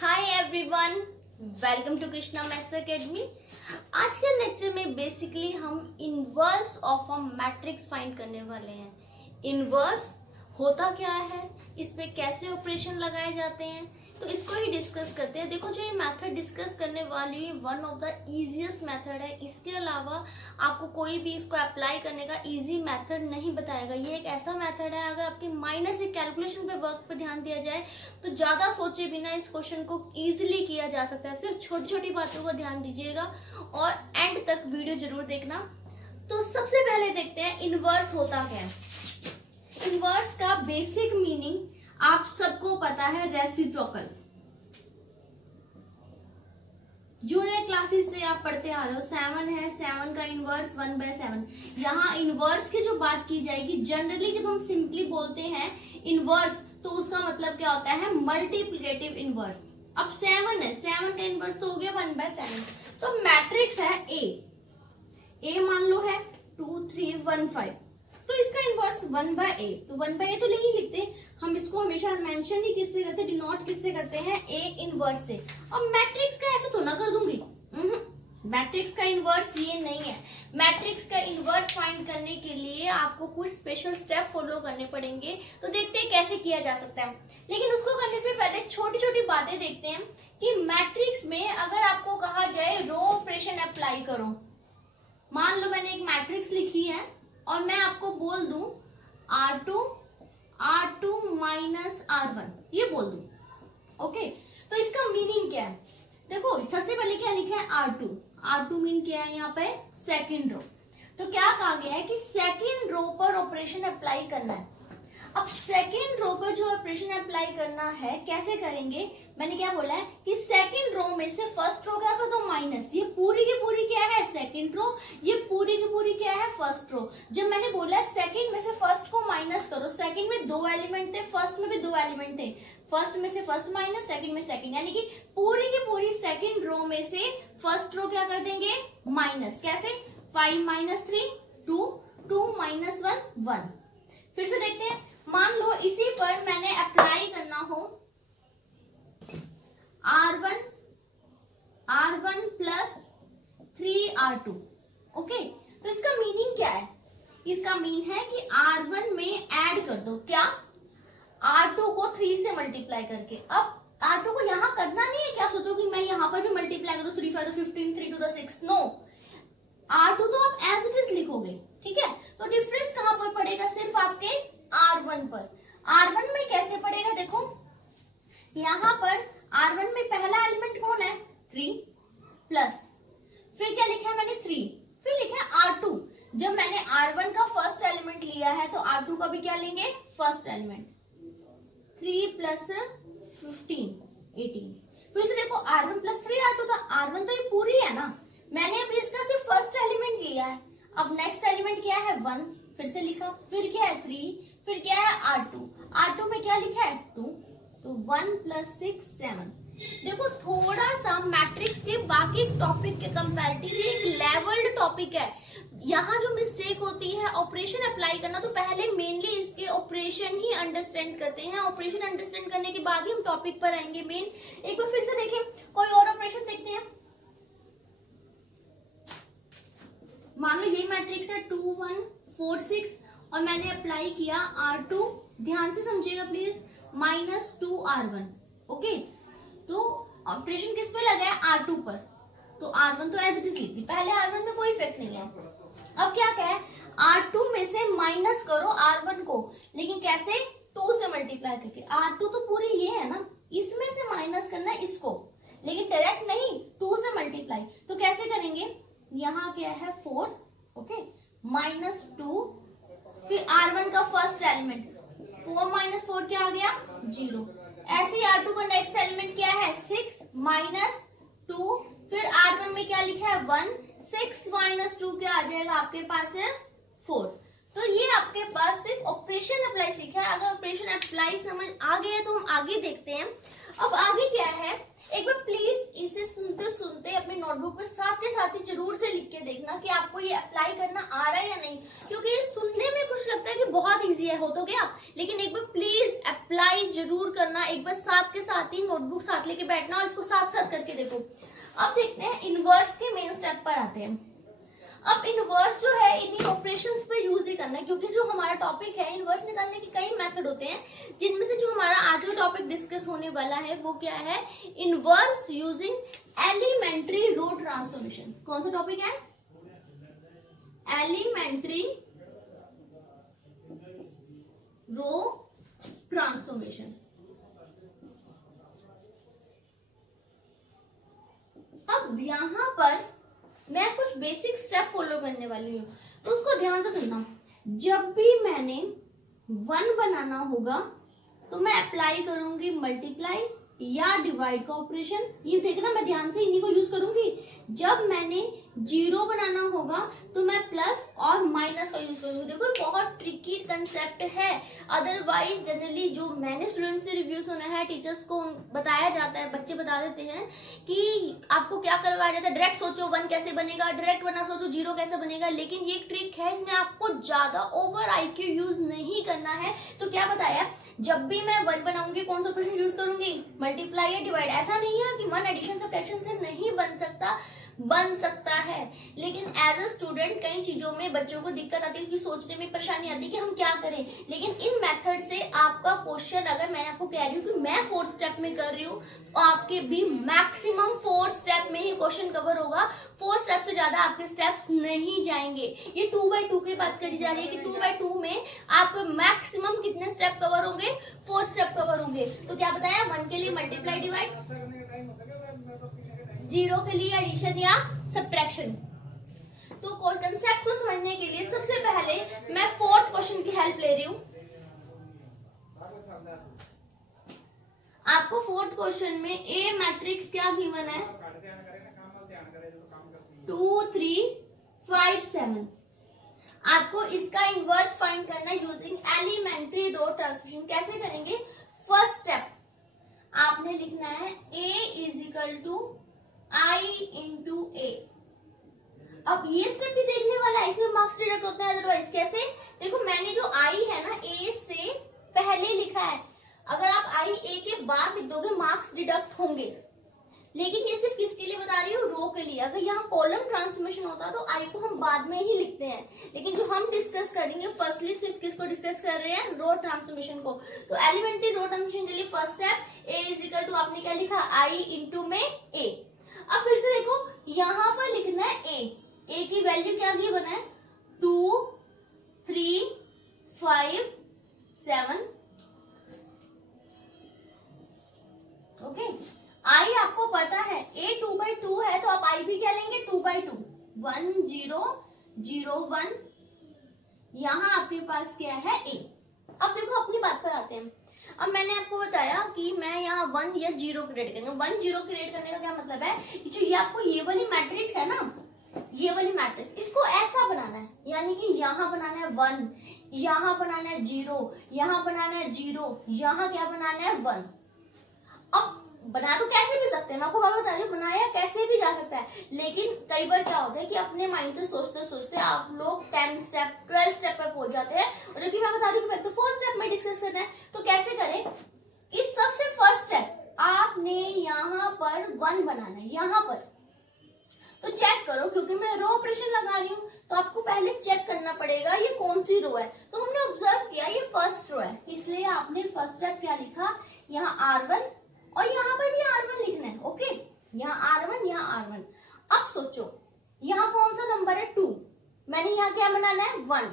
Hi everyone, welcome to Krishna Maths Academy. आज के lecture में बेसिकली हम inverse of a matrix find करने वाले हैं। इनवर्स होता क्या है, इस पे कैसे ऑपरेशन लगाए जाते हैं, तो इसको ही डिस्कस करते हैं। देखो, जो ये मेथड डिस्कस करने वाली है one of the easiest method है। इसके अलावा आपको कोई भी इसको अप्लाई करने का इजी मेथड नहीं बताएगा। ये एक ऐसा मेथड है, अगर आपकी माइनर से कैलकुलेशन पे वर्क पे ध्यान दिया जाए तो ज्यादा सोचे बिना इस क्वेश्चन को इजीली किया जा सकता है। सिर्फ छोटी छोटी बातों को ध्यान दीजिएगा और एंड तक वीडियो जरूर देखना। तो सबसे पहले देखते हैं इनवर्स होता क्या है। इनवर्स का बेसिक मीनिंग आप सबको पता है, रेसिप्रोकल। जूनियर क्लासेस से आप पढ़ते आ रहे हो, 7 है, 7 का इनवर्स 1/7। यहाँ इनवर्स की जो बात की जाएगी, जनरली जब हम सिंपली बोलते हैं इनवर्स तो उसका मतलब क्या होता है, मल्टीप्लिकेटिव इनवर्स। अब 7 है, 7 का इनवर्स तो हो गया 1/7। तो मैट्रिक्स है ए मान लो है 2 3 1 5, तो इसका इनवर्स 1/a। तो 1/a तो नहीं लिखते हम, इसको हमेशा मेंशन ही किससे करते हैं, डिनोट किससे करते हैं, a इनवर्स से। अब मैट्रिक्स का ऐसे तो ना कर दूंगी, मैट्रिक्स का इनवर्स ये नहीं है। मैट्रिक्स का इनवर्स फाइंड करने के लिए आपको कुछ स्पेशल स्टेप फॉलो करने पड़ेंगे। तो देखते हैं कैसे किया जा सकता है, लेकिन उसको करने से पहले छोटी छोटी बातें देखते हैं कि मैट्रिक्स में अगर आपको कहा जाए रो ऑपरेशन अप्लाई करो। मान लो मैंने एक मैट्रिक्स लिखी है और मैं आपको बोल दूं R2 माइनस R1, ये बोल दूं। ओके, तो इसका मीनिंग क्या है, देखो सबसे पहले क्या लिखा है R2 मीन क्या है यहाँ पे, सेकंड रो। तो क्या कहा गया है कि सेकंड रो पर ऑपरेशन अप्लाई करना है। अब सेकंड रो पर जो ऑपरेशन अप्लाई करना है कैसे करेंगे, मैंने क्या बोला है कि सेकंड रो में से फर्स्ट रो क्या था, तो माइनस, ये पूरी की पूरी क्या है सेकंड रो, ये पूरी की पूरी क्या है फर्स्ट रो। जब मैंने बोला सेकंड में से फर्स्ट को माइनस करो, सेकंड में 2 एलिमेंट थे, फर्स्ट में भी 2 एलिमेंट थे, फर्स्ट में से फर्स्ट माइनस, सेकंड में सेकंड, यानी कि पूरी की पूरी सेकंड रो में से फर्स्ट रो क्या कर देंगे, माइनस। कैसे, 5 - 3 2, 2 - 1 1। फिर से देखते हैं, मान लो इसी पर मैंने अप्लाई करना हो R1 प्लस 3R2। ओके, तो इसका मीनिंग क्या है, इसका मीन है कि R1 में ऐड कर दो, क्या, R2 को 3 से मल्टीप्लाई करके। अब R2 को यहां करना नहीं है, क्या सोचो कि मैं यहां पर भी मल्टीप्लाई कर दो, 3 5 15 3 2 6, नो, R2 तो आप एज इट इज लिखोगे, ठीक है। तो डिफरेंस कहां पर पड़ेगा, सिर्फ आपके R1 पर। R1 में कैसे पड़ेगा, देखो यहां पर R1 में पहला एलिमेंट कौन है, 3 प्लस, फिर क्या लिखा है मैंने 3, फिर लिखा है R2। जब मैंने R1 का फर्स्ट एलिमेंट लिया है तो R2 का भी क्या लेंगे, फर्स्ट एलिमेंट, 3 + 15 18। फिर से देखो R1 + 3R2, तो R1 तो ये पूरी है ना, मैंने अभी इसका सिर्फ फर्स्ट एलिमेंट लिया है। अब नेक्स्ट एलिमेंट क्या है 1, फिर से लिखा, फिर क्या है 3, फिर क्या है R2 में क्या लिखा है 2, तो 1 + 6 7। देखो थोड़ा सा मैट्रिक्स के बाकी टॉपिक के कंपैरेटिवली एक लेवल्ड टॉपिक है। यहाँ जो मिस्टेक होती है ऑपरेशन अप्लाई करना, तो पहले मेनली इसके ऑपरेशन ही अंडरस्टैंड करते हैं, ऑपरेशन अंडरस्टैंड करने के बाद ही हम टॉपिक पर आएंगे मेन। एक बार फिर से देखें, कोई और ऑपरेशन देखते हैं। मान लो ये मैट्रिक्स है 2 1 4 6 और मैंने अप्लाई किया R2, ध्यान से समझिएगा प्लीज, -2R1। ओके, तो ऑपरेशन किस पे लगा है, R2 पर, तो R1 तो एज इट इज लिखी, पहले R1 में कोई इफेक्ट नहीं है। अब क्या कहे, R2 में से माइनस करो R1 को, लेकिन कैसे, 2 से मल्टीप्लाई करके। R2 तो पूरी ये है ना, इसमें से माइनस करना है इसको, लेकिन डायरेक्ट नहीं, 2 से मल्टीप्लाई। तो कैसे करेंगे, यहाँ क्या है 4, ओके, -2, फिर R1 का फर्स्ट एलिमेंट 4 - 4 क्या आ गया, 0। ऐसे ही R2 का नेक्स्ट एलिमेंट क्या है 6 - 2, फिर R1 में क्या लिखा है 1, 6 - 2 क्या आ जाएगा आपके पास 4। तो ये आपके पास सिर्फ ऑपरेशन अप्लाई सीखा है। अगर ऑपरेशन अप्लाई समझ आ गया तो हम आगे देखते हैं। अब आगे क्या है, एक बार प्लीज इसे सुनते सुनते अपने नोटबुक पर साथ के साथ ही जरूर से लिख के देखना कि आपको ये अप्लाई करना आ रहा है या नहीं, क्योंकि सुनने में कुछ लगता है कि बहुत इजी है, हो तो गया, लेकिन एक बार प्लीज अप्लाई अप्लाई जरूर करना, एक बार साथ के साथ ही नोटबुक साथ लेके बैठना और इसको साथ साथ करके देखो। अब देखते हैं इनवर्स के मेन स्टेप पर आते हैं। अब इनवर्स जो है इन्हीं ऑपरेशंस पे यूज ही करना है, क्योंकि जो हमारा टॉपिक है इनवर्स निकालने के कई मेथड होते हैं, जिनमें से जो हमारा आज का टॉपिक डिस्कस होने वाला है वो क्या है, inverse using elementary row transformation. कौन सा टॉपिक है, एलिमेंट्री रो ट्रांसफॉर्मेशन। अब यहां पर मैं कुछ बेसिक स्टेप फॉलो करने वाली हूँ, तो उसको ध्यान से सुनना। जब भी मैंने 1 बनाना होगा तो मैं अप्लाई करूंगी मल्टीप्लाई या डिवाइड का ऑपरेशन। ये देखना, मैं ध्यान से इन्हीं को यूज करूंगी। जब मैंने 0 बनाना होगा तो मैं प्लस और माइनस का यूज करूंगी। देखो बहुत ट्रिकी कंसेप्ट है, अदरवाइज जनरली जो मैंने स्टूडेंट से रिव्यू सुना है, टीचर्स को बताया जाता है, बच्चे बता देते हैं कि आपको क्या करवाया जाता है, डायरेक्ट सोचो 1 कैसे बनेगा, डायरेक्ट बना सोचो 0 कैसे बनेगा। लेकिन ये एक ट्रिक है, इसमें आपको ज्यादा ओवर IQ यूज नहीं करना है। तो क्या बताया, जब भी मैं 1 बनाऊंगी कौन सा ऑपरेशन यूज करूंगी, मल्टीप्लाई या डिवाइड। ऐसा नहीं है कि 1 एडिशन सब्ट्रैक्शन से नहीं बन सकता, बन सकता है। लेकिन एज अ स्टूडेंट कई चीजों में बच्चों को दिक्कत आती है, कि सोचने में परेशानी आती है कि हम क्या करें। लेकिन इन मेथड से आपका क्वेश्चन, अगर मैं आपको कह रही हूँ कि मैं 4th स्टेप में कर रही हूँ, तो आपके भी मैक्सिमम 4th स्टेप में ही क्वेश्चन कवर होगा। 4th स्टेप से ज्यादा आपके स्टेप्स नहीं जाएंगे। ये 2x2 की बात करी जा रही है कि 2x2 में आपके मैक्सिमम कितने स्टेप कवर होंगे, 4 स्टेप कवर होंगे। तो क्या बताया, 1 के लिए मल्टीप्लाई डिवाइड, 0 के लिए एडिशन या सब्ट्रैक्शन। तो कंसेप्ट को समझने के लिए सबसे पहले मैं 4th क्वेश्चन की हेल्प ले रही हूं। आपको 4th क्वेश्चन में ए मैट्रिक्स क्या गिवन है, 2 3 5 7। आपको इसका इनवर्स फाइंड करना है यूजिंग एलिमेंट्री रो ट्रांसफॉर्मेशन। कैसे करेंगे, फर्स्ट स्टेप आपने लिखना है a is equal to I into A. अब ये स्टेप भी देखने वाला है, इसमें मार्क्स डिडक्ट होते हैं, अदरवाइज कैसे। देखो मैंने जो I है ना, A से पहले लिखा है। अगर आप I A के बाद लिख दोगे मार्क्स डिडक्ट होंगे। लेकिन ये सिर्फ किसके लिए बता रही हूँ, रो के लिए। अगर यहाँ कॉलम ट्रांसफॉर्मेशन होता तो I को हम बाद में ही लिखते हैं। लेकिन जो हम डिस्कस करेंगे फर्स्टली सिर्फ किसको डिस्कस कर रहे हैं, रो ट्रांसफॉर्मेशन को। तो एलिमेंट्री रो ट्रांसफॉर्मेशन के लिए first step a is equal to, आपने क्या लिखा, I इंटू में a। अब फिर से देखो यहां पर लिखना है a की वैल्यू क्या दी बना है, 2 3 5 7। ओके, I आपको पता है a 2/2 है, तो आप I भी क्या लेंगे, 2/2, 1 0 0 1। यहां आपके पास क्या है a। अब देखो अपनी बात पर आते हैं। अब मैंने आपको बताया कि मैं यहाँ 1 या 0 क्रिएट करेंगे। 1 0 क्रिएट करने का क्या मतलब है, जो ये आपको ये वाली मैट्रिक्स है ना, ये वाली मैट्रिक्स, इसको ऐसा बनाना है। यानी कि यहाँ बनाना है 1, यहाँ बनाना है 0, यहाँ बनाना है 0, यहाँ क्या बनाना है 1। अब बना तो कैसे भी सकते हैं, मैं आपको बता रही हूँ, बनाया कैसे भी जा सकता है। लेकिन कई बार क्या होता है कि अपने माइंड से सोचते सोचते आप लोग 10 स्टेप 12 स्टेप पर पहुंच जाते हैं। और जबकि मैं बता रही हूँ कि मैं तो 4th स्टेप में डिस्कस करना है। तो कैसे करें, इस सबसे फर्स्ट स्टेप आपने यहाँ पर 1 बनाना है, यहाँ पर। तो चेक करो, क्योंकि मैं रो ऑपरेशन लगा रही हूँ तो आपको पहले चेक करना पड़ेगा ये कौन सी रो है। तो हमने ऑब्जर्व किया ये फर्स्ट रो है, इसलिए आपने फर्स्ट स्टेप क्या लिखा, यहाँ R1 और यहाँ पर भी R1 लिखना है। ओके, यहाँ R1, यहाँ R1। अब सोचो यहाँ कौन सा नंबर है, 2। मैंने यहाँ क्या बनाना है, 1।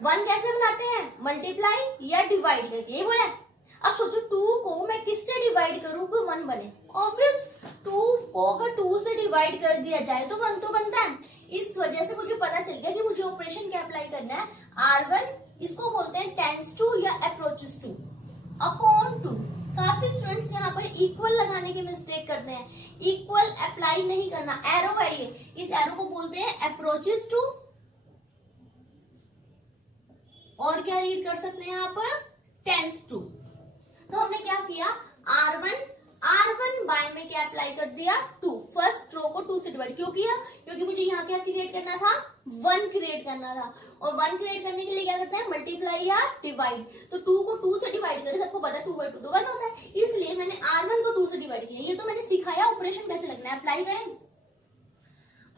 1 कैसे बनाते हैं, मल्टीप्लाई या डिवाइड करके, ये बोला है। अब सोचो 2 को मैं किससे डिवाइड करूं कि 1 बने। ऑब्वियस 2 को अगर 2 से डिवाइड कर दिया जाए तो 1 तो बनता है। इस वजह से मुझे पता चल गया कि मुझे ऑपरेशन क्या अप्लाई करना है, R1 इसको बोलते हैं टेंड्स टू या अप्रोचेस टू अपॉन 2। काफी स्टूडेंट्स यहाँ पर इक्वल लगाने की मिस्टेक करते हैं, इक्वल अप्लाई नहीं करना। एरो है ये, इस एरो को बोलते हैं अप्रोचेस टू, और क्या रीड कर सकते हैं आप, टेंड्स टू। तो हमने क्या किया, R1 बाय में क्या अप्लाई कर दिया, 2। फर्स्ट फर्स्ट रो को 2 से डिवाइड क्यों किया? क्योंकि मुझे यहाँ क्या क्रिएट करना था? 1 क्रिएट करना था। और 1 क्रिएट करने के लिए क्या करते हैं? मल्टीप्लाई या डिवाइड। तो 2 को 2 से डिवाइड करें, सबको पता है 2/2 तो 1 होता है, इसलिए मैंने R1 को 2 से डिवाइड किया। ये तो मैंने सिखाया ऑपरेशन कैसे लगना है, अप्लाई करें।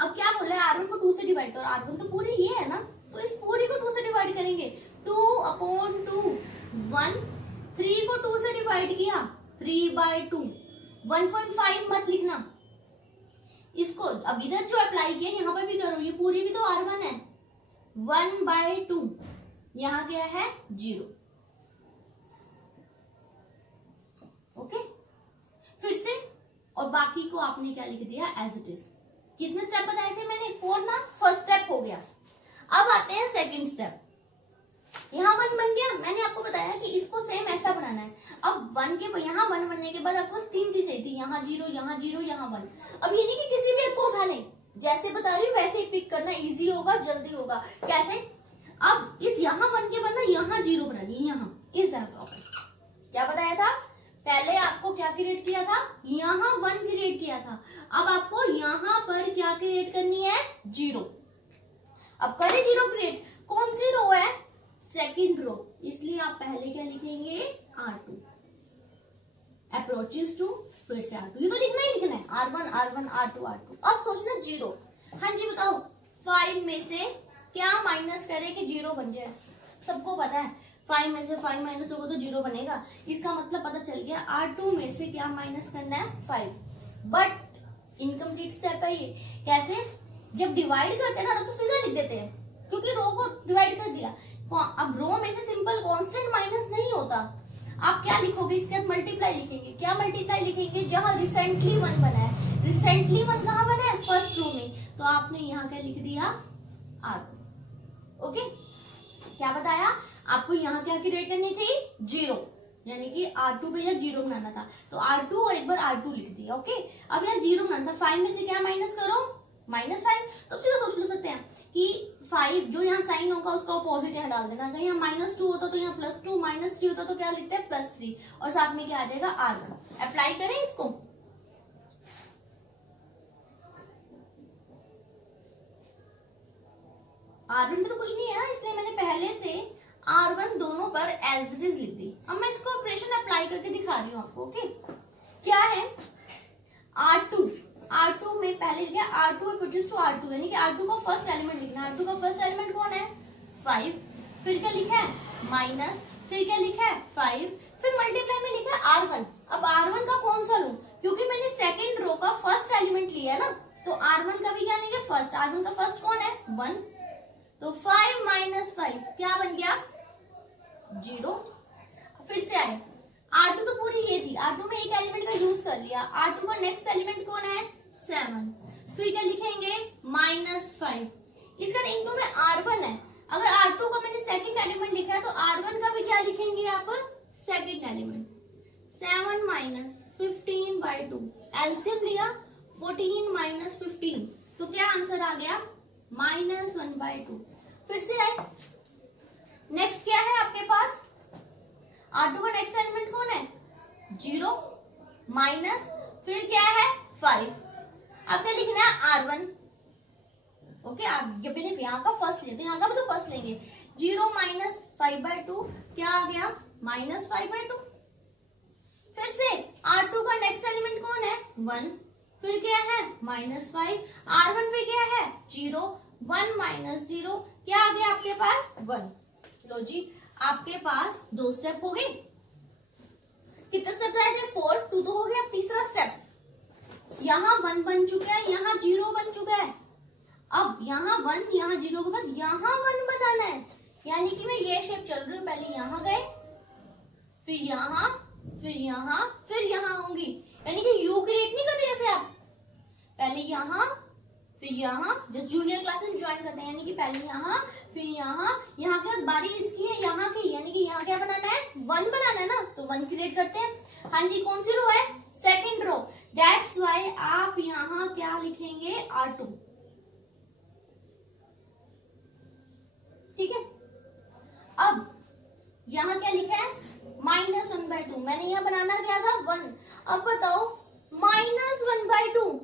अब क्या बोल रहा है? R1 को 2 से डिवाइड करो। R1 तो पूरी ये है ना, तो इस पूरी को 2 से डिवाइड करेंगे। 2/2 1, 3 को 2 से डिवाइड किया 3/2, 1.5 मत लिखना इसको। अब इधर जो अप्लाई किया यहाँ पर भी करो, ये पूरी भी तो R1 है। 1/2 यहाँ क्या है? 0। ओके, फिर से, और बाकी को आपने क्या लिख दिया? As it is. कितने स्टेप बताए थे मैंने? 4 ना। फर्स्ट स्टेप हो गया। अब आते हैं सेकंड स्टेप। यहाँ 1 बन गया। मैंने आपको बताया कि इसको सेम ऐसा बनाना है। अब 1 के यहाँ 1 बनने के बाद आपको 3 चीज चाहिए थी, यहाँ 0, यहाँ 0, यहाँ 1। अब ये नहीं कि किसी भी एक को उठा लें, जैसे बता रही हूँ वैसे ही पिक करना, इजी होगा, जल्दी होगा। कैसे? अब इस यहाँ 1 के बाद ना यहाँ 0 बनानी है, यहाँ इस जगह पर। क्या बताया था? पहले आपको क्या क्रिएट किया था? यहाँ 1 क्रिएट किया था। अब आपको यहाँ पर क्या क्रिएट करनी है? 0। अब करें 0 क्रिएट। कौन सी रो है? सेकंड रो, इसलिए आप पहले क्या लिखेंगे? R2 अप्रोचेस टू, फिर से R2। ये तो लिखना ही लिखना है, R1 R1 R2 R2। अब सोचना 0। हाँ जी बताओ, 5 में से क्या माइनस करें कि 0 बन जाए? सबको पता है 5 में से 5 माइनस होगा तो 0 बनेगा। इसका मतलब पता चल गया, R2 में से क्या माइनस करना है? 5। बट इनकम्प्लीट स्टेप है ये। कैसे? जब डिवाइड करते हैं ना तो सीधा लिख देते हैं, क्योंकि रो को डिवाइड कर दिया। अब रो में से सिंपल कांस्टेंट माइनस नहीं होता। आप क्या लिखोगे? इसके बाद मल्टीप्लाई लिखेंगे। क्या मल्टीप्लाई लिखेंगे? जहां रिसेंटली 1 बना है। रिसेंटली 1 कहां बना है? फर्स्ट रो में। तो आपने यहाँ क्या लिख दिया? R2। ओके, क्या बताया आपको? यहाँ क्या क्रिएट करनी थी? 0, यानी कि R2 पे या 0 बनाना था, तो R2 और एक बार R2 लिख दिया। ओके, अब यहाँ 0 बनाना था। 5 में से क्या माइनस करो? -5। तो सीधा सोच लो सकते हैं कि 5 जो यहाँ साइन होगा उसका अपोजिट यहाँ डाल देना। अगर यहाँ -2 होता तो यहाँ +2, -3 होता तो क्या लिखते हैं? +3, और साथ में क्या आ जाएगा? R1। अप्लाई करें इसको। R1 तो कुछ नहीं है ना, इसलिए मैंने पहले से R1 दोनों पर एज इट इज लिख दी। अब मैं इसको ऑपरेशन अप्लाई करके दिखा रही हूँ आपको। ओके, क्या है? R2 में पहले लिखा R2 अप्रोचेस टू R2, यानी कि R2 का फर्स्ट एलिमेंट लिखना। R2 का फर्स्ट एलिमेंट कौन है? 5। फिर क्या लिखा है? माइनस, फिर क्या लिखा है? 5, फिर मल्टीप्लाई में लिखा है R1। अब R1 का कौन सा लूं? क्योंकि मैंने सेकंड रो का फर्स्ट एलिमेंट लिया है ना, तो R1 का भी क्या लेंगे? फर्स्ट। R1 का फर्स्ट कौन है? 1। तो 5 - 5 क्या बन गया? 0। फिर से आए, R2 तो पूरी ये थी, R2 में एक एलिमेंट का यूज कर लिया। R2 का नेक्स्ट एलिमेंट कौन है? 7। फिर क्या लिखेंगे? -5। इसका इनटू में R1 है। अगर R2 का मैंने सेकंड एलिमेंट लिखा है तो R1 का भी क्या लिखेंगे आप? Second element. 7 - 15/2, एलसीएम लिया 14 - 15, तो क्या आंसर आ गया? -1/2। फिर से आए, नेक्स्ट क्या है आपके पास? R2 का नेक्स्ट एलिमेंट कौन है? 0 माइनस, फिर क्या है? 5। अब क्या लिखना है? R1। ओके, आप यहाँ का फर्स्ट लेते हैं, यहाँ का भी तो फर्स्ट लेंगे। 0 - 5/2 क्या आ गया? -5/2। फिर से R2 का नेक्स्ट एलिमेंट कौन है? 1। फिर क्या है? -5। R1 पे क्या है? 0। 1 - 0 क्या आ गया आपके पास? 1। लो जी, आपके पास 2 स्टेप हो गए। कितने स्टेप आए थे? 4, 2 तो हो गया। तीसरा स्टेप, यहाँ 1 बन चुका है, यहाँ 0 बन चुका है। अब यहाँ 1, यहाँ 0 के बाद यहाँ 1 बनाना है, यानी कि मैं ये शेप चल रही हूँ। पहले यहाँ गए, फिर यहाँ, फिर यहाँ, फिर यहाँ आऊंगी, यानी कि यू क्रिएट नहीं करते जैसे आप, पहले यहाँ फिर यहाँ, जैसे जूनियर क्लासेस ज्वाइन करते हैं, यानी कि पहले यहाँ फिर यहाँ के बाद बारी इसकी है यहाँ की, यानी कि यहाँ क्या बनाना है? 1 बनाना है ना, तो 1 क्रिएट करते हैं। हाँ जी, कौन सी रो है? Second row. दैट्स वाई आप यहाँ क्या लिखेंगे? R2। ठीक है, अब यहाँ क्या लिखा है? -1/2। मैंने यहाँ बनाना क्या था? 1। अब बताओ, -1/2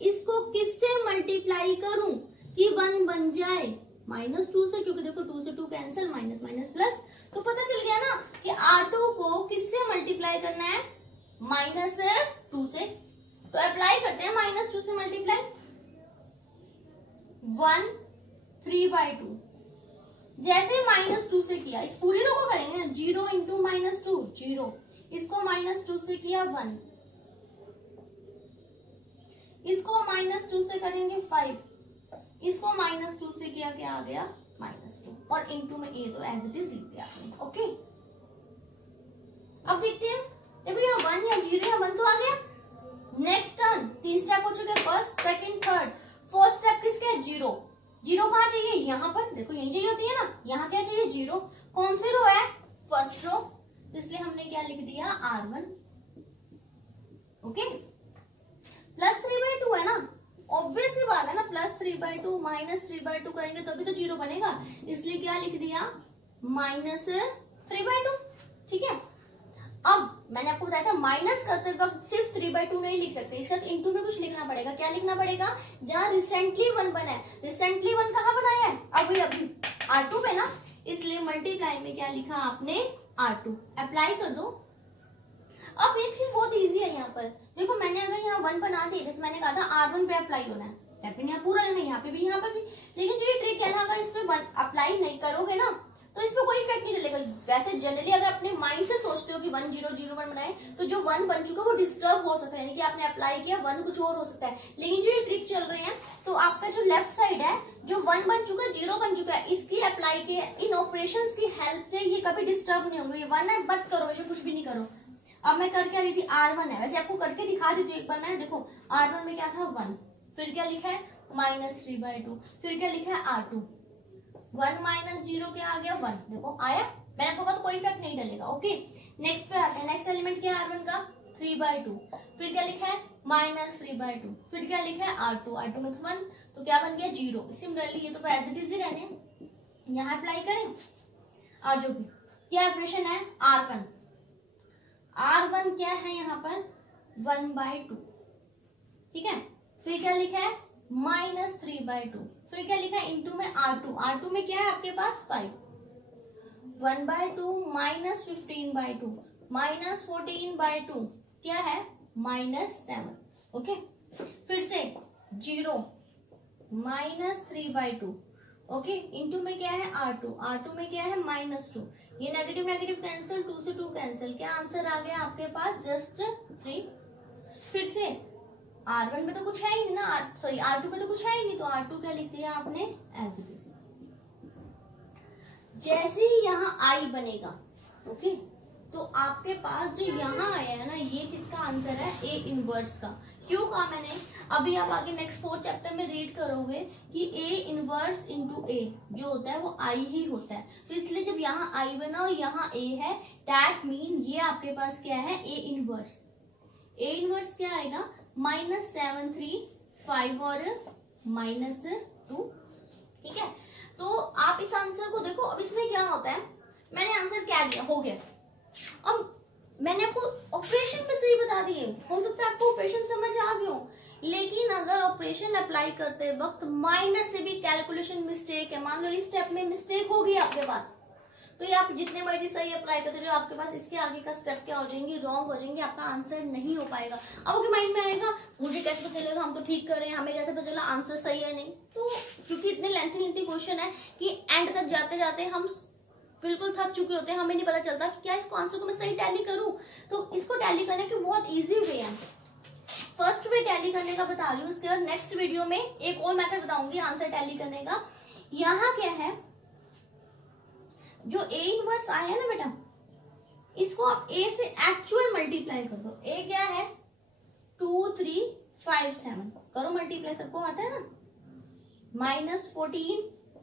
इसको किससे मल्टीप्लाई करूं कि 1 बन जाए, -2 से, क्योंकि देखो 2 से 2 कैंसिल, माइनस माइनस प्लस, तो पता चल गया ना कि R2 को किससे मल्टीप्लाई करना है, -2 से। तो अप्लाई करते हैं -2 से मल्टीप्लाई, 1 3/2। जैसे -2 से किया, इस पूरी रो को करेंगे ना, 0 इंटू -2 0, इसको -2 से किया 1, इसको -2 से करेंगे 5, इसको -2 से किया, क्या आ गया -2, और इनटू में ए तो एज इट इज लिख दिया आपने। ओके, अब देखते हैं, देखो यहाँ 1 या 0 या 1 तो आ गया। नेक्स्ट टर्न, 3 स्टेप हो चुके, first second third, fourth step किसके है, 0। 0 कहाँ चाहिए, यहाँ पर, देखो यही चाहिए होती है ना, यहाँ क्या चाहिए 0, कौन सी रो है, फर्स्ट रो, इसलिए हमने क्या लिख दिया R1। ओके, +3/2 है ना, ऑब्वियस सी बात है ना, +3/2 -3/2 करेंगे तभी तो 0 बनेगा, इसलिए क्या लिख दिया -3/2। ठीक है, अब मैंने आपको बताया था माइनस करते वक्त सिर्फ 3/2 नहीं लिख सकते, इसका तो इनटू में कुछ लिखना पड़ेगा। क्या लिखना पड़ेगा, जहां रिसेंटली 1 बना है, रिसेंटली 1 कहाँ बनाया है, अभी R2 पे ना, इसलिए मल्टीप्लाई में क्या लिखा आपने, R2। अप्लाई कर दो। अब एक चीज बहुत इजी है यहाँ पर, देखो मैंने अगर यहाँ 1 बना दी, जैसे मैंने कहा था R1 पे अप्लाई होना है, यहाँ पूरा है ना, यहाँ पे भी यहाँ पर भी, लेकिन जो ये ट्रिक है ना, अगर इस पे अप्लाई नहीं करोगे ना तो इस पे कोई इफेक्ट नहीं डलेगा। वैसे जनरली अगर अपने माइंड से सोचते हो कि 1 0 0 1 बनाए, तो जो 1 बन चुका है वो डिस्टर्ब हो सकता है, यानी कि आपने अप्लाई किया 1 कुछ और हो सकता है। लेकिन जो ये ट्रिक चल रहे हैं, तो आपका जो लेफ्ट साइड है, जो 1 बन चुका है 0 बन चुका है, इसकी अप्लाई के इन ऑपरेशंस की हेल्प से ये कभी डिस्टर्ब नहीं होंगे। ये 1 है, मत करो, वैसे कुछ भी नहीं करो। अब मैं कर क्या रही थी, R1 है, वैसे आपको करके दिखा देती हूँ एक बार मैं, देखो R1 में क्या था 1, फिर क्या लिखा है -3/2, फिर क्या लिखा है R2, 1 - 0 क्या आ गया 1, देखो आया, मैंने आपको कहा कोई इफेक्ट नहीं डलेगा। ओके, नेक्स्ट पे आते हैं, नेक्स्ट एलिमेंट क्या है R1 का, 3/2, फिर क्या लिखा है -3/2, फिर क्या लिखा है R2 में 1, तो क्या बन गया 0। सिमिलरली ये तो एज इट इज ही रहने, यहाँ अप्लाई करें, आज जो भी क्या ऑपरेशन है, R1 क्या है यहाँ पर 1/2, ठीक है, फिर क्या लिखा है -3/2, फिर क्या लिखा है इनटू में R2 में क्या है आपके पास 5, 1/2 -15/2 -14/2 क्या है -7। ओके, फिर से 0 -3/2, ओके, इनटू में क्या है R2 में क्या है -2, ये नेगेटिव नेगेटिव कैंसिल, 2 से 2 कैंसिल, क्या आंसर आ गया आपके पास जस्ट 3। फिर से R1 पे तो कुछ है ही नहीं ना, सॉरी R2 पे तो कुछ है ही नहीं, तो R2 क्या लिख दिया आपने एज इट इज। जैसे ही यहाँ I बनेगा, ओके, तो आपके पास जो यहाँ आया है ना, ये किसका आंसर है, A इनवर्स का। क्यों कहा मैंने, अभी आप आगे नेक्स्ट 4th चैप्टर में रीड करोगे कि A इनवर्स इंटू A जो होता है वो I ही होता है, तो इसलिए जब यहाँ I बना और यहाँ A है, दैट मीन ये आपके पास क्या है A इनवर्स। A इनवर्स क्या आएगा -7 3 5 और -2, ठीक है। तो आप इस आंसर को देखो, अब इसमें क्या होता है, मैंने आंसर क्या दिया, हो गया, अब मैंने आपको ऑपरेशन में सही बता दिए, हो सकता है आपको ऑपरेशन समझ आ गया हो, लेकिन अगर ऑपरेशन अप्लाई करते वक्त माइनर से भी कैलकुलेशन मिस्टेक है, मान लो इस स्टेप में मिस्टेक होगी आपके पास, तो ये आप जितने मर्जी सही अप्लाई करते, जो आपके पास इसके आगे का स्टेप क्या हो जाएंगे, रॉन्ग हो जाएंगे, आपका आंसर नहीं हो पाएगा। अब आपके माइंड में आएगा मुझे कैसे पता चलेगा, हम तो ठीक कर रहे हैं, हमें कैसे पता चला आंसर सही है नहीं, तो क्योंकि इतने लेंथी क्वेश्चन है कि एंड तक जाते जाते हम बिल्कुल थक चुके होते हैं, हमें नहीं पता चलता कि क्या इसको आंसर को मैं सही टैली करूं। तो इसको टैली करने के बहुत इजी वे है, फर्स्ट वे टैली करने का बता रही हूँ, उसके बाद नेक्स्ट वीडियो में एक और मेथड बताऊंगी आंसर टैली करने का। यहाँ क्या है, जो A इनवर्स आया है ना बेटा, इसको आप A से एक्चुअल मल्टीप्लाई कर दो। A क्या है 2 3 5 7, करो मल्टीप्लाई, सबको आता है ना, -14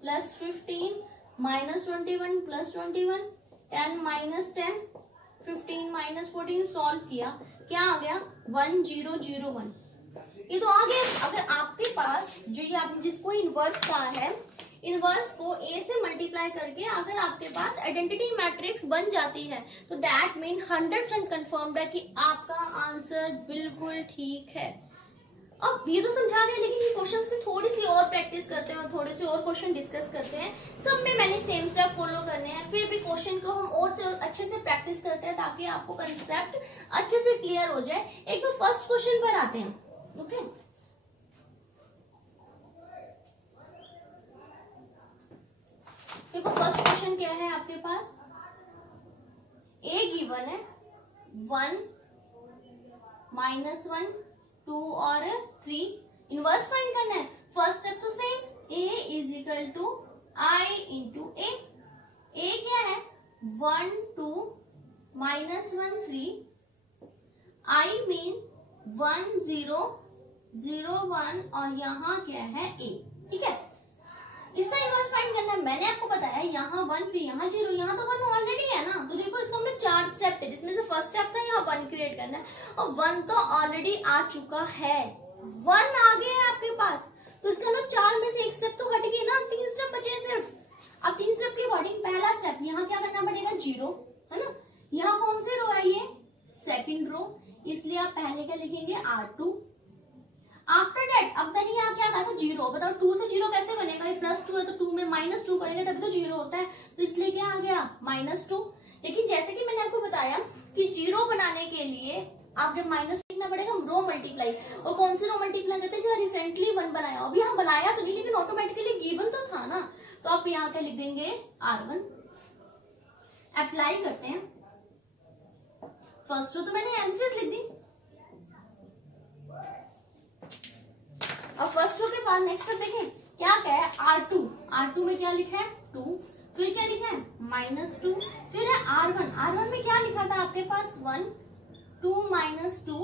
+ 15 -21 + 21 10 -10 15 -14, सॉल्व किया, क्या आ गया 1 0 0 1, ये तो आ गया। अगर आपके पास जो ये आप जिसको इनवर्स का है, इनवर्स को A से मल्टीप्लाई करके अगर आपके पास आइडेंटिटी मैट्रिक्स बन जाती है, तो दैट मीन 100% कंफर्म्ड है कि आपका आंसर बिल्कुल ठीक है। अब ये तो समझा दिया, लेकिन ये क्वेश्चंस में थोड़ी सी और प्रैक्टिस करते हैं, थोड़े से और क्वेश्चन डिस्कस करते हैं। सब में मैंने सेम स्टेप फॉलो करने हैं, फिर भी क्वेश्चन को हम और से और अच्छे से प्रैक्टिस करते हैं ताकि आपको कंसेप्ट अच्छे से क्लियर हो जाए। एक बार फर्स्ट क्वेश्चन पर आते हैं। ओके, देखो फर्स्ट क्वेश्चन क्या है आपके पास। ए गिवन है 1 -1 2 और 3, इनवर्स फाइंड करना है। फर्स्ट स्टेप तो same, a is equal to i into A. A क्या है 1 2 -1 3, i मीन 1 0 0 1 और यहाँ क्या है a। ठीक है, इसका इनवर्स फाइंड करना है। मैंने आपको बताया यहाँ 1 फिर यहाँ 0, यहाँ तो 1 ऑलरेडी है ना, तो देखो इसको हमने 4 स्टेप थे, जिसमें से फर्स्ट स्टेप था यहाँ 1 क्रिएट करना है, और 1 तो ऑलरेडी आ चुका है, 1 आ गया है आपके पास, तो इसका ना 4 में से एक स्टेप तो हट गई ना, 3 स्टेप बचे सिर्फ। अब 3 स्टेप के अकॉर्डिंग पहला स्टेप यहाँ क्या करना पड़ेगा 0, है ना। यहाँ कौन सी रो है, ये सेकंड रो, इसलिए आप पहले क्या लिखेंगे R2। आफ्टर डेट अब मैंने यहाँ क्या कहा था 0, बताओ 2 से 0 कैसे बनेगा, ये +2 है तो 2 में -2 करेंगे तभी तो 0 होता है, तो इसलिए क्या आ गया -2। लेकिन जैसे कि मैंने आपको बताया कि 0 बनाने के लिए आप जब माइनस लिखना पड़ेगा रो मल्टीप्लाई, और कौन सी रो मल्टीप्लाई करते हैं, जो रिसेंटली 1 बनाया, अभी यहाँ बनाया तो नहीं लेकिन ऑटोमेटिकली गिवन तो था ना, तो आप यहाँ क्या लिख देंगे R1। अप्लाई करते हैं, फर्स्ट रो तो मैंने एज इट इज लिख दी, और फर्स्ट रो के बाद नेक्स्ट स्टेप देखें क्या क्या है R2। R2 में क्या लिखा है 2, फिर क्या लिखा है -2, फिर है R1। R1 में क्या लिखा था आपके पास 1 2 -2,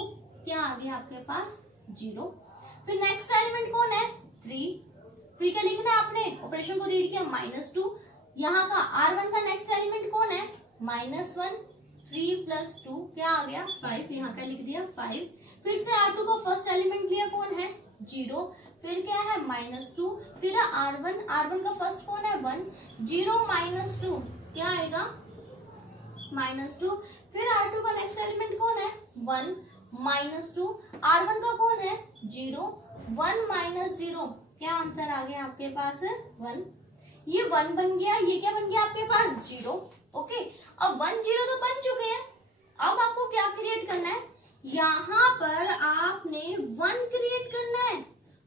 क्या आ गया आपके पास 0। फिर नेक्स्ट एलिमेंट कौन है 3, फिर क्या लिखना है आपने, ऑपरेशन को रीड किया -2, यहाँ का R1 का नेक्स्ट एलिमेंट कौन है -1, 3 + 2 क्या आ गया 5, यहाँ का लिख दिया 5। फिर से R2 का फर्स्ट एलिमेंट लिया कौन है 0, फिर क्या है -2, फिर R1, R1 का फर्स्ट कौन है 1, 0 -2 क्या आएगा -2, फिर R2 का नेक्स्ट एलिमेंट कौन है 1 -2, R1 का कौन है 0 1 -0 क्या आंसर आ गया आपके पास 1। ये 1 बन गया, ये क्या बन गया आपके पास 0। ओके, अब 1 0 तो बन चुके हैं, अब आपको क्या क्रिएट करना है, यहाँ पर आपने 1 क्रिएट करना है।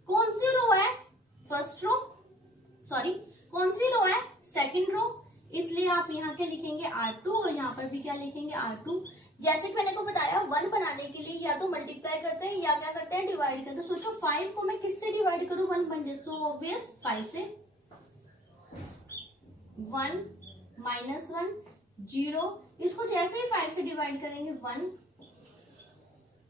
कौन सी रो है फर्स्ट रो, सॉरी कौन सी रो है सेकंड रो, इसलिए आप यहाँ क्या लिखेंगे R2 और यहाँ पर भी क्या लिखेंगे R2। जैसे कि मैंने को बताया 1 बनाने के लिए या तो मल्टीप्लाई करते हैं या क्या करते हैं डिवाइड करते हैं। सोचो 5 को मैं किससे डिवाइड करूँ 1 बन जाए, तो ऑब्वियस 5 से। 1 -1 0, इसको जैसे ही 5 से डिवाइड करेंगे 1,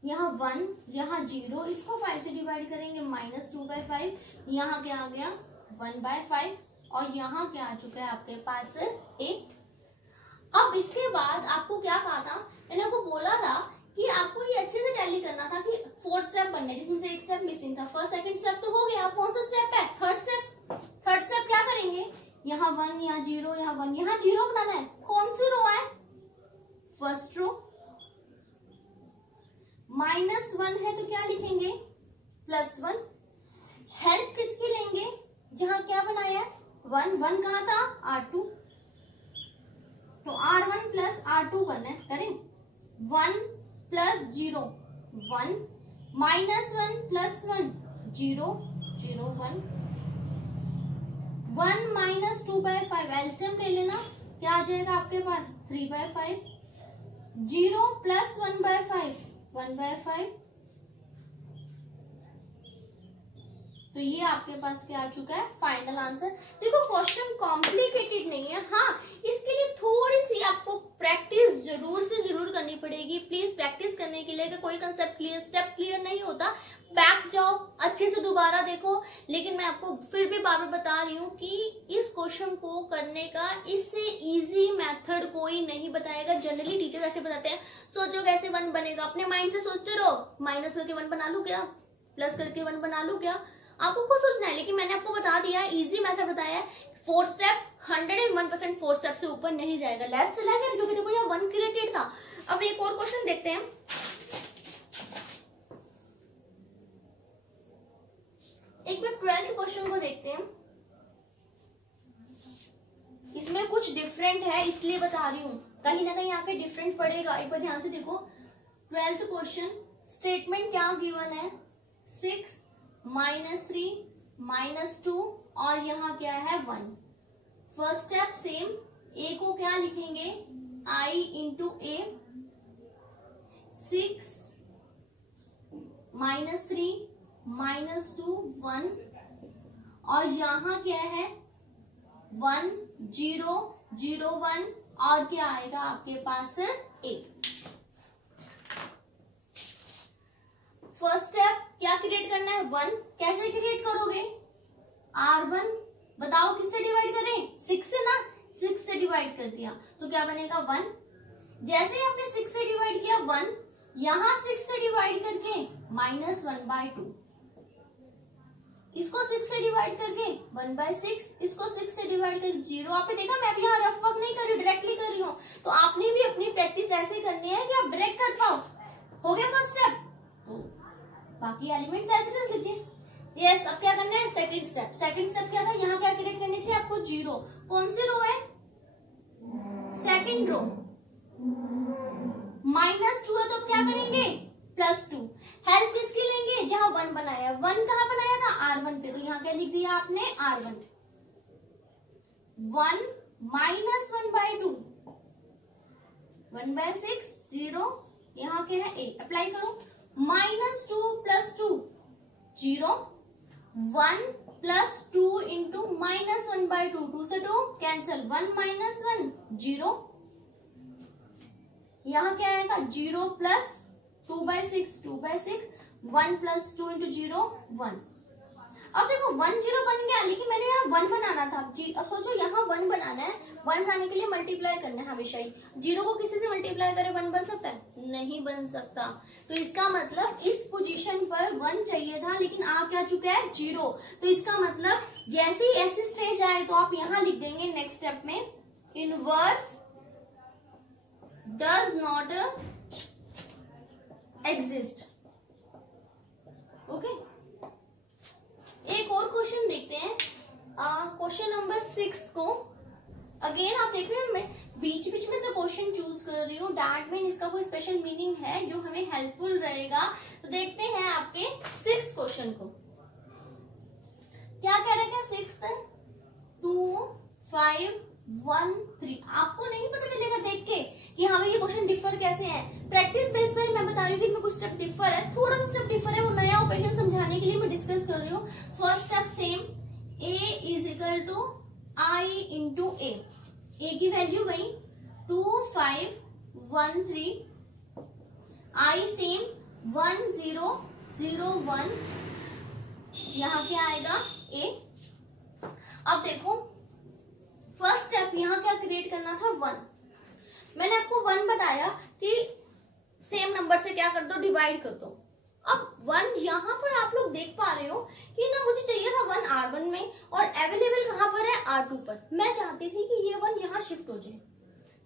यहाँ 1 यहाँ 0, इसको 5 से डिवाइड करेंगे -2/5, यहाँ क्या आ गया 1/5, और यहाँ क्या आ चुका है आपके पास 1। अब इसके बाद आपको क्या कहा था, मैंने आपको बोला था कि आपको ये अच्छे से टैली करना था कि 4 स्टेप बनने, जिसमें से एक स्टेप मिसिंग था। फर्स्ट सेकंड स्टेप तो हो गया, अब कौन सा स्टेप है थर्ड स्टेप। थर्ड स्टेप क्या करेंगे, यहाँ 1 यहाँ 0 यहाँ 1 यहाँ 0 बनाना है। कौन सी रो है फर्स्ट रो, -1 है तो क्या लिखेंगे +1। हेल्प किसकी लेंगे, जहां क्या बनाया है 1 1 कहा था R2, तो R1 + R2 करना है, करें 1 + 0 1 -1 + 1 0 0 1 1 -2/5 एलसीएम ले लेना, क्या आ जाएगा आपके पास 3/5, 0 + 1/5 1/5, तो ये आपके पास क्या आ चुका है फाइनल आंसर। देखो क्वेश्चन कॉम्प्लिकेटेड नहीं है, हाँ इसके लिए थोड़ी सी आपको प्रैक्टिस जरूर से जरूर करनी पड़ेगी। प्लीज प्रैक्टिस करने के लिए कि कोई कंसेप्ट क्लियर स्टेप क्लियर नहीं होता, बैक जाओ अच्छे से दोबारा देखो। लेकिन मैं आपको फिर भी बार बार बता रही हूँ कि इस क्वेश्चन को करने का इससे इजी मेथड कोई नहीं बताएगा। जनरली टीचर्स ऐसे बताते हैं, सोचो कैसे 1 बनेगा, अपने माइंड से सोचते रहो, माइनस करके 1 बना लू क्या, प्लस करके 1 बना लू क्या, आपको खुद सोचना है। लेकिन मैंने आपको बता दिया इजी मेथड बताया है। 4 स्टेप 101% 4 स्टेप से ऊपर नहीं जाएगा, लेस चला गया क्योंकि देखो यहाँ 1 क्रिएटेड था। अब एक और क्वेश्चन देखते हैं। क्वेश्चन को देखते हैं। इसमें कुछ डिफरेंट है इसलिए बता रही हूं, कहीं ना कहीं आके डिफरेंट पड़ेगा। एक बार ध्यान से देखो 12th क्वेश्चन, स्टेटमेंट क्या गिवन है, 6 -3 -2 और यहाँ क्या है 1। फर्स्ट स्टेप सेम, ए को क्या लिखेंगे I इंटू ए, 6 -3 -2 1 और यहाँ क्या है 1 0 0 1 और क्या आएगा आपके पास ए। फर्स्ट स्टेप क्या क्रिएट करना है 1, कैसे क्रिएट करोगे, R1 बताओ किससे डिवाइड करें, 6 से ना, 6 से डिवाइड कर दिया तो क्या बनेगा 1। जैसे ही आपने 6 से डिवाइड किया 1, यहां 6 से डिवाइड करके -1/2, इसको 6 से डिवाइड करके 1/6, इसको 6 से डिवाइड करके 0। आपने देखा मैं भी यहाँ रफ वर्क नहीं कर रही, डायरेक्टली कर रही हूँ। तो आपने भी अपनी प्रैक्टिस ऐसे करनी है कि आप डायरेक्ट कर पाओ। हो गया फर्स्ट स्टेप, तो बाकी एलिमेंट्स ऐसे लिखे। यस, अब क्या करना है सेकंड स्टेप। सेकंड स्टेप क्या था, यहाँ क्या क्रिएट करनी थी आपको 0। कौन सी रो है, सेकंड रो। -2 है तो क्या करेंगे +2। हेल्प किसकी लेंगे, जहां 1 बनाया, 1 कहां बनाया था R1 पे, तो यहाँ क्या लिख दिया आपने R1। 1 -1/2 1/6 0, यहाँ क्या है a, अप्लाई करो। -2 + 2 0, 1 + 2 इंटू -1/2, 2 से 2 कैंसिल, 1 - 1 0, यहाँ क्या आएगा 0 + 2/6 2/6, 1 + 2 इंटू 0 1। अब देखो 1 0 बन गया, लेकिन मैंने यहाँ 1 बनाना था। अब सोचो यहाँ 1 बनाना है, 1 बनाने के लिए मल्टीप्लाई करना है हमेशा ही। 0 को किसी से मल्टीप्लाई करे 1 बन सकता है, नहीं बन सकता। तो इसका मतलब इस पोजीशन पर 1 चाहिए था, लेकिन आ क्या चुका है 0। तो इसका मतलब जैसे ही ऐसी स्टेज आए तो आप यहाँ लिख देंगे नेक्स्ट स्टेप में, inverse does not exist. Okay, एक और क्वेश्चन देखते हैं, क्वेश्चन नंबर 6 को। अगेन आप देख रहे हैं मैं बीच बीच में से क्वेश्चन चूज कर रही हूँ, डैट मीन इसका कोई स्पेशल मीनिंग है जो हमें हेल्पफुल रहेगा। तो देखते हैं आपके 6th क्वेश्चन को, क्या कह रहा है, 6th 2 5 1 3। आपको नहीं पता चलेगा देख के कि हाँ ये क्वेश्चन डिफर कैसे है। प्रैक्टिस बेस पर मैं बता रही हूँ कि इनमें कुछ स्टेप डिफर है, थोड़ा सा स्टेप डिफर है, वो नया ऑपरेशन समझाने के लिए मैं डिस्कस कर रही हूँ। First step same, a = I into A की वैल्यू वही 2 5 1 3, I सेम 1 0 0 1, यहाँ क्या आएगा a। अब देखो फर्स्ट स्टेप यहाँ क्या क्रिएट करना था 1। मैंने आपको 1 बताया कि सेम नंबर से क्या कर दो, डिवाइड कर दो। अब 1 यहाँ पर आप लोग देख पा रहे हो कि ना मुझे चाहिए था 1 R1 में और अवेलेबल कहाँ पर है R2 पर। मैं चाहती थी कि ये 1 यहाँ शिफ्ट हो जाए।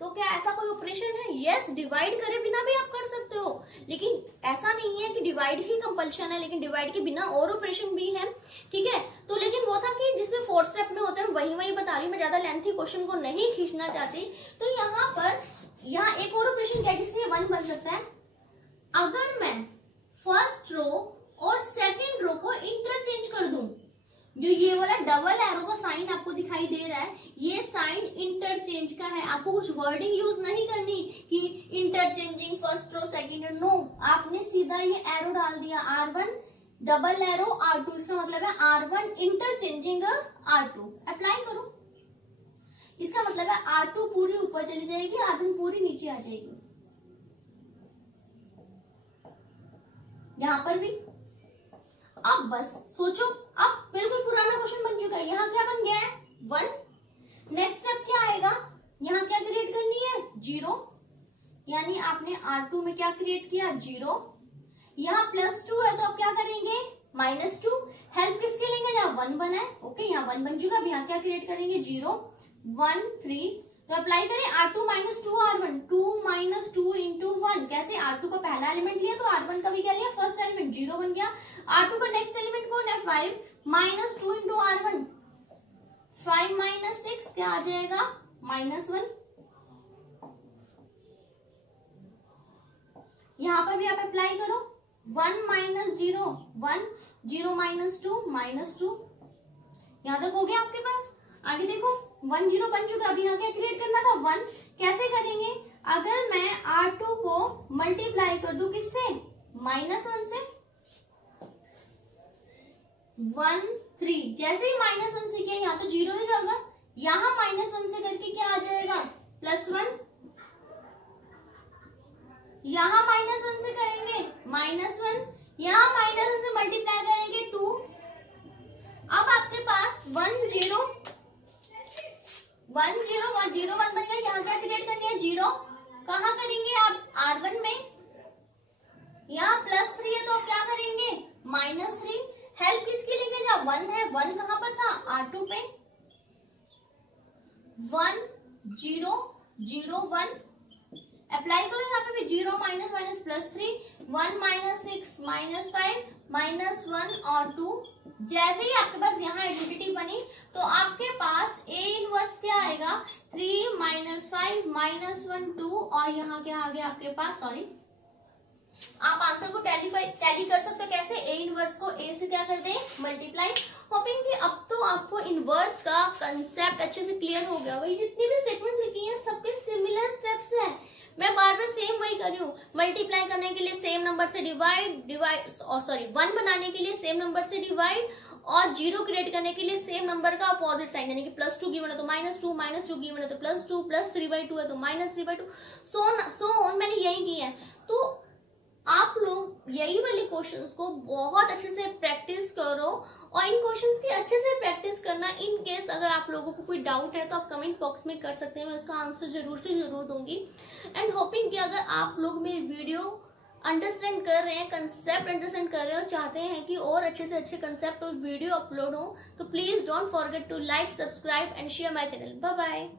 तो क्या ऐसा कोई ऑपरेशन है, यस, डिवाइड करे बिना भी आप कर सकते हो, लेकिन ऐसा नहीं है कि डिवाइड ही कंपल्शन है, लेकिन डिवाइड के बिना और ऑपरेशन भी है, ठीक है। तो लेकिन वो था कि जिसमें 4th स्टेप में होता है वही बता रही हूँ, मैं ज्यादा लेंथी क्वेश्चन को नहीं खींचना चाहती। तो यहाँ पर यहाँ एक और ऑपरेशन क्या है जिससे 1 बन सकता है, अगर मैं फर्स्ट रो और सेकेंड रो को इंटरचेंज कर दूं, जो ये वाला डबल एरो का साइन आपको दिखाई दे रहा है, ये साइन इंटरचेंज का है। आपको कुछ वर्डिंग यूज नहीं करनी कि interchanging first row second row, no, आपने सीधा ये एरो डाल दिया R1 डबल एरो R2, इसका मतलब है R1 इंटरचेंजिंग R2। अप्लाई करो, इसका मतलब है R2 पूरी ऊपर चली जाएगी, R1 पूरी नीचे आ जाएगी। यहां पर भी अब बस सोचो, अब बिल्कुल पुराना क्वेश्चन बन चुका है। यहाँ क्या बन गया है 1। नेक्स्ट स्टेप क्या आएगा, यहाँ क्या क्रिएट करनी है 0, यानी आपने R2 में क्या क्रिएट किया 0। यहाँ +2 है तो आप क्या करेंगे -2। हेल्प किसके लेंगे, जहाँ 1 बना है, ओके, यहाँ 1 बन चुका। अब यहाँ क्या क्रिएट करेंगे 0 1 3 तो अप्लाई करें R2 minus 2 R1, 2 minus 2 into 1, कैसे R2 का पहला एलिमेंट लिया तो R1 का भी क्या लिया, फर्स्ट एलिमेंट, 0 बन गया। R2 का नेक्स्ट एलिमेंट कौन है, 5 माइनस 2 इंटू R1, 5 माइनस 6 क्या आ जाएगा, -1। यहां पर भी आप अप्लाई करो, 1 माइनस 0 1, 0 माइनस 2 -2। यहां तक हो गया आपके पास। आगे देखो 1 0 बन चुका, अभी यहाँ क्या क्रिएट करना था, 1। कैसे करेंगे, अगर मैं R2 को मल्टीप्लाई कर दूं किससे, -1 से, 1 3, जैसे ही -1 से किया यहाँ तो 0 ही रहेगा, यहाँ -1 से करके क्या आ जाएगा, +1, यहाँ -1 से करेंगे -1, यहाँ -1 से मल्टीप्लाई करेंगे 2। अब आपके पास 1 0 1 0 1 0 1 बन गया, यहाँ क्या क्रिएट करनी है, 0। कहाँ करेंगे आप, R1 में, यहाँ +3 है तो आप क्या करेंगे, -3। हेल्प किसकी लेंगे, जहाँ 1 है, 1 कहाँ पर था, R2 पे, 1 0 0 1 अप्लाई करो, यहाँ पे भी 0 माइनस माइनस +3, 1 माइनस 6 -5 -1 और 2। जैसे ही आपके पास यहाँ आइडेंटिटी बनी तो आपके पास A इनवर्स क्या आएगा, 3 -5 -1 2, और यहाँ क्या आ गया आपके पास, सॉरी, आप आंसर को टैली कर सकते हो कैसे, A इनवर्स को A से क्या कर दें, मल्टीप्लाई। होपिंग कि अब तो आपको इनवर्स का कंसेप्ट अच्छे से क्लियर हो गया होगा। ये जितनी भी स्टेटमेंट लिखी है सबके सिमिलर स्टेप्स हैं, मैं बार बार सेम वही कर रही हूँ। मल्टीप्लाई करने के लिए सेम नंबर से डिवाइड सॉरी 1 बनाने के लिए सेम नंबर से डिवाइड, और 0 क्रिएट करने के लिए सेम नंबर का अपोजिट साइन, यानी कि +2 गिवन है तो -2, -2 गिवन है तो +2, +3/2 है तो -3/2, सो ऑन मैंने यही किया है। तो आप लोग यही वाले क्वेश्चंस को बहुत अच्छे से प्रैक्टिस करो, और इन क्वेश्चंस की अच्छे से प्रैक्टिस करना। इन केस अगर आप लोगों को कोई डाउट है तो आप कमेंट बॉक्स में कर सकते हैं, मैं उसका आंसर जरूर से जरूर दूंगी। एंड होपिंग कि अगर आप लोग मेरी वीडियो अंडरस्टैंड कर रहे हैं, कंसेप्ट अंडरस्टैंड कर रहे हो, चाहते हैं कि और अच्छे से अच्छे कंसेप्ट और वीडियो अपलोड हो, तो please don't forget to like, subscribe and share my channel. Bye bye.